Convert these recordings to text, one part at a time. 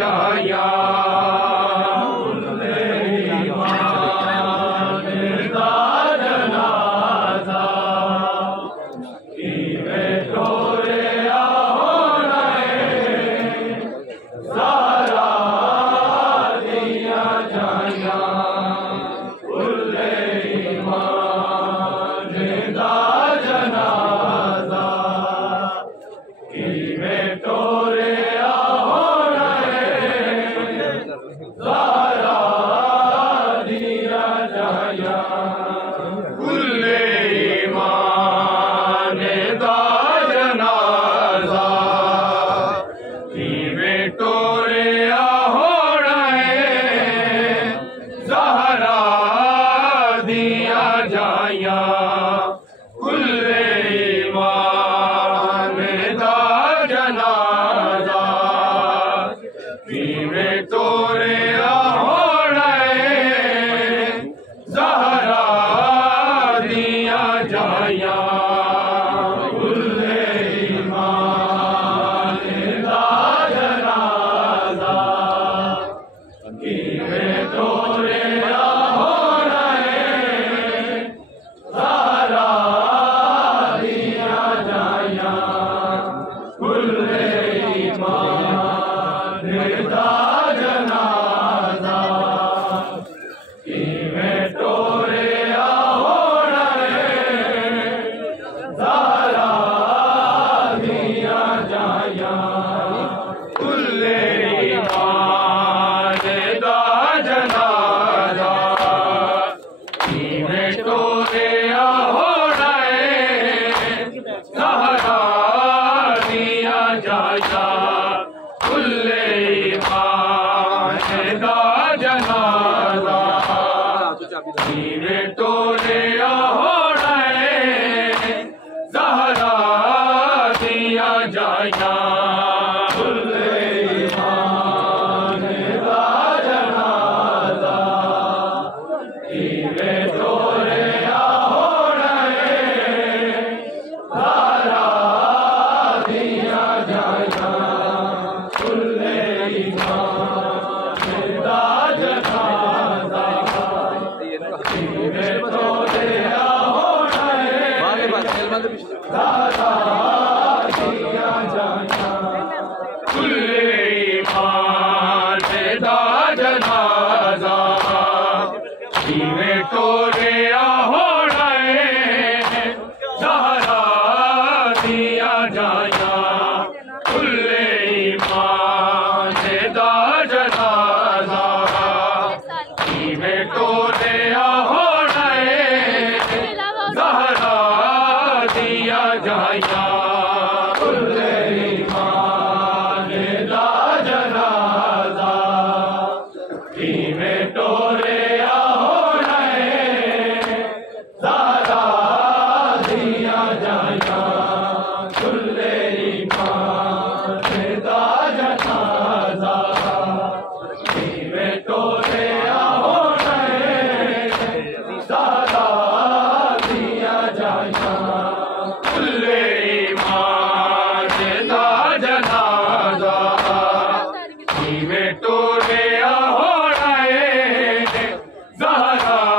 जाया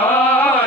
जाया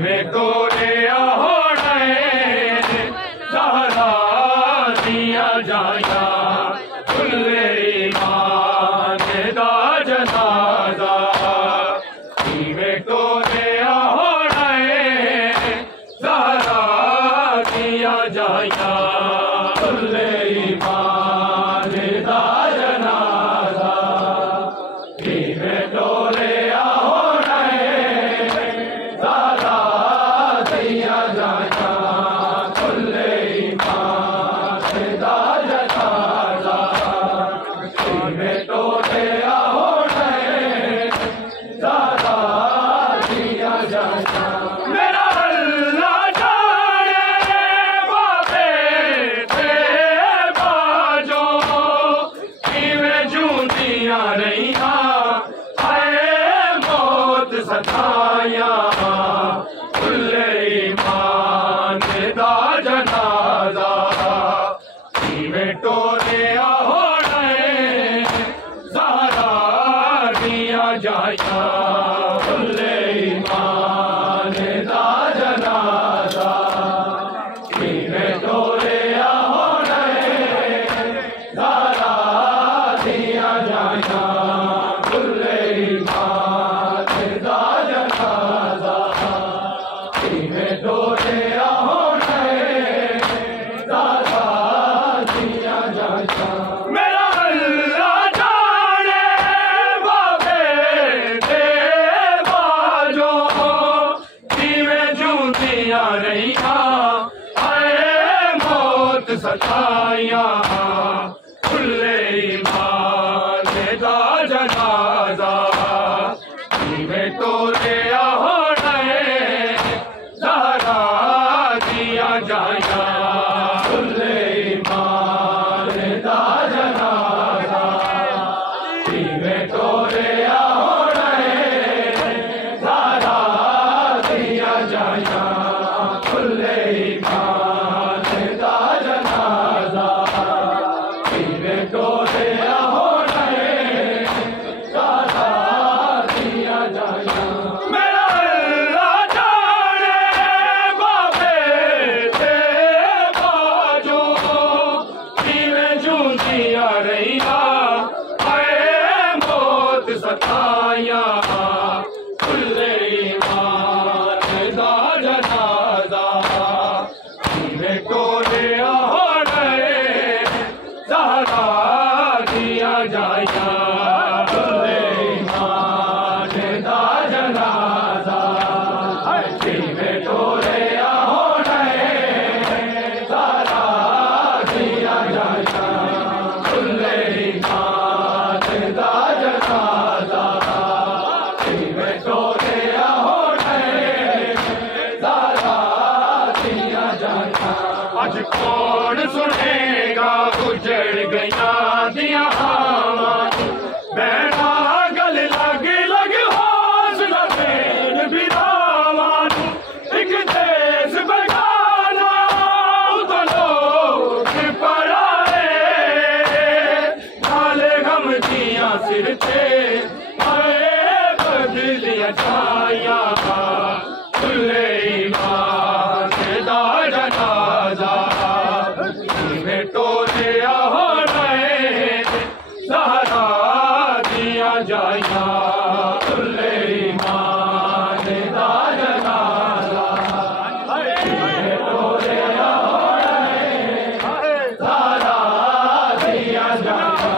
में टोले होने ज़हरा दिया जाया कुल्ले ईमान दा जनाजा में टोले होने ज़हरा दिया जाया कुल्ले ईमान दा जनाजा में टोले मेरा अल्लाह जाने बाबे थे बाजो इवें जूंदियां रहिया हाय मौत सताया कुल्ले ईमान दा जनाजा इवें टोले होने ज़हरा दिया जाया कुल्ले ईमान दा जनाजा इवें टोले होने ज़हरा दिया जाया कुल्ले ईमान दा जनाजा इवें टोले होने ज़हरा दिया जाया मेरा अल्लाह जाने बाबे दे बाजो इवें जूंदियां रहिया हाय मौत सताया कुल्ले ईमान दा जनाजा इवें टोले होने ज़हरा दिया जाया कुल्ले ईमान दा जनाजा इवें टोले होने ज़हरा दिया जाया कुल्ले ईमान दा जनाजा इवें टोले होने ज़हरा दिया जाया मेरा अल्लाह जाने बाबे थे बाजो इवें जूंदियां रहिया हाय मौत सताया कुल्ले ईमान दा जनाजा इवें टोले होने ज़हरा दिया जाया कुल्ले ईमान दा जनाजा इवें टोले होने ज़हरा दिया जाया कुल्ले ईमान दा जनाजा इवें टोले होने ज़हरा दिया जाया अज कौन सुनेगा गुजर गया दिया बैठा गल लग लग हौसला देन बिरावा एक देश बगाना उतलो पड़ाए नाले गम दिया सिर थे बदलिया छाया कुल्ले ईमान दा जनाजा इवें टोले होने ज़हरा दिया जाया कुल्ले ईमान दा जनाजा इवें टोले होने ज़हरा दिया जाया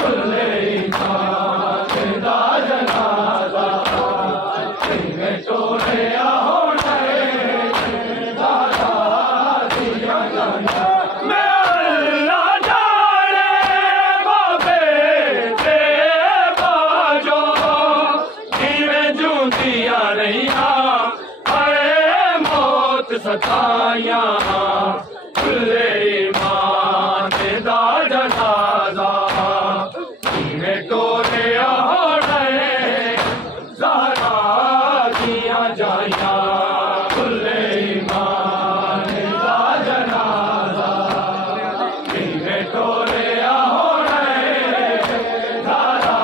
कुल्ले ईमान दा जनाजा इवें टोले होने ज़हरा दिया जाया मेरा अल्लाह जाने बाबे दे बाजो इवें जूंदियां रहिया हाय मौत सताया कुल्ले ईमान दा जनाजा इवें टोले होने ज़हरा दिया जाया कुल्ले ईमान दा जनाजा इवें टोले होने ज़हरा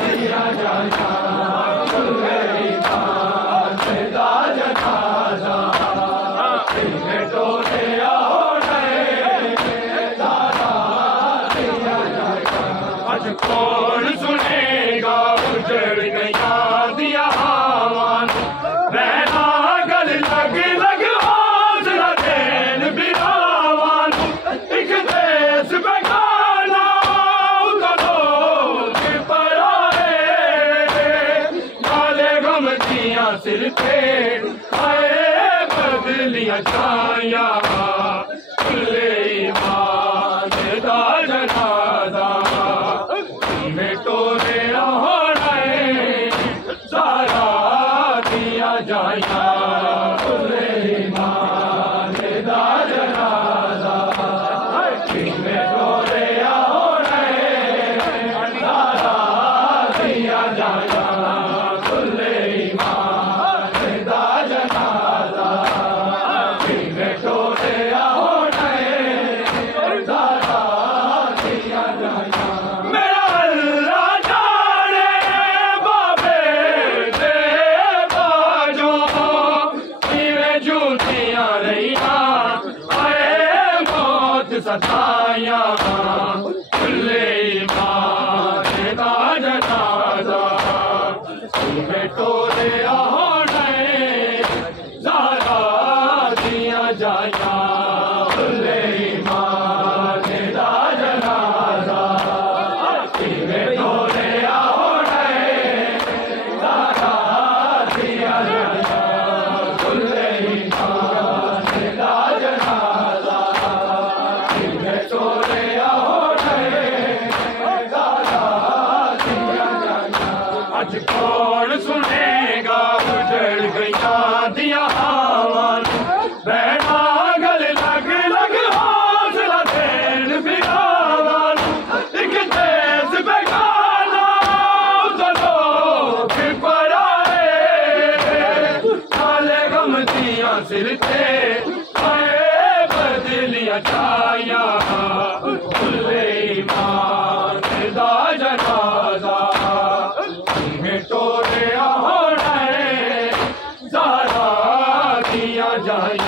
दिया जाया कुल्ले ईमान दा जनाजा आए बदलियां छाया खुले ईमान दा जनाजा में टोरे होना सारा दिया जाया खुले ईमान दा जनाजा में टोरे होना सारा दिया जाया खुले ईमान दा जनाजा में टोरे होना सारा दिया जाया मेरा अल्लाह जाने बाबे दे बाजो इवें झूठियां रहियां आए मौत सताया खुले ईमान दा जनाजा इवें टोरे होना ज़ारा दिया जाया खुले ईमान दा जनाजा इवें टोरे होना ज़ारा दिया जाया खुले ईमान दा जनाजा इवें टोरे होना ज़ारा दिया जाया अज कौन सुनेगा उजड़ गया दिया हवान बैठा गल लग लग हौसला देन बिरावान एक देश बेगाना उधर फिर पर आए काले गम दिया सिर पे आए बदलियां छाया खुले ईमान दा जनाजा में टोरे होना ज़ारा दिया जाया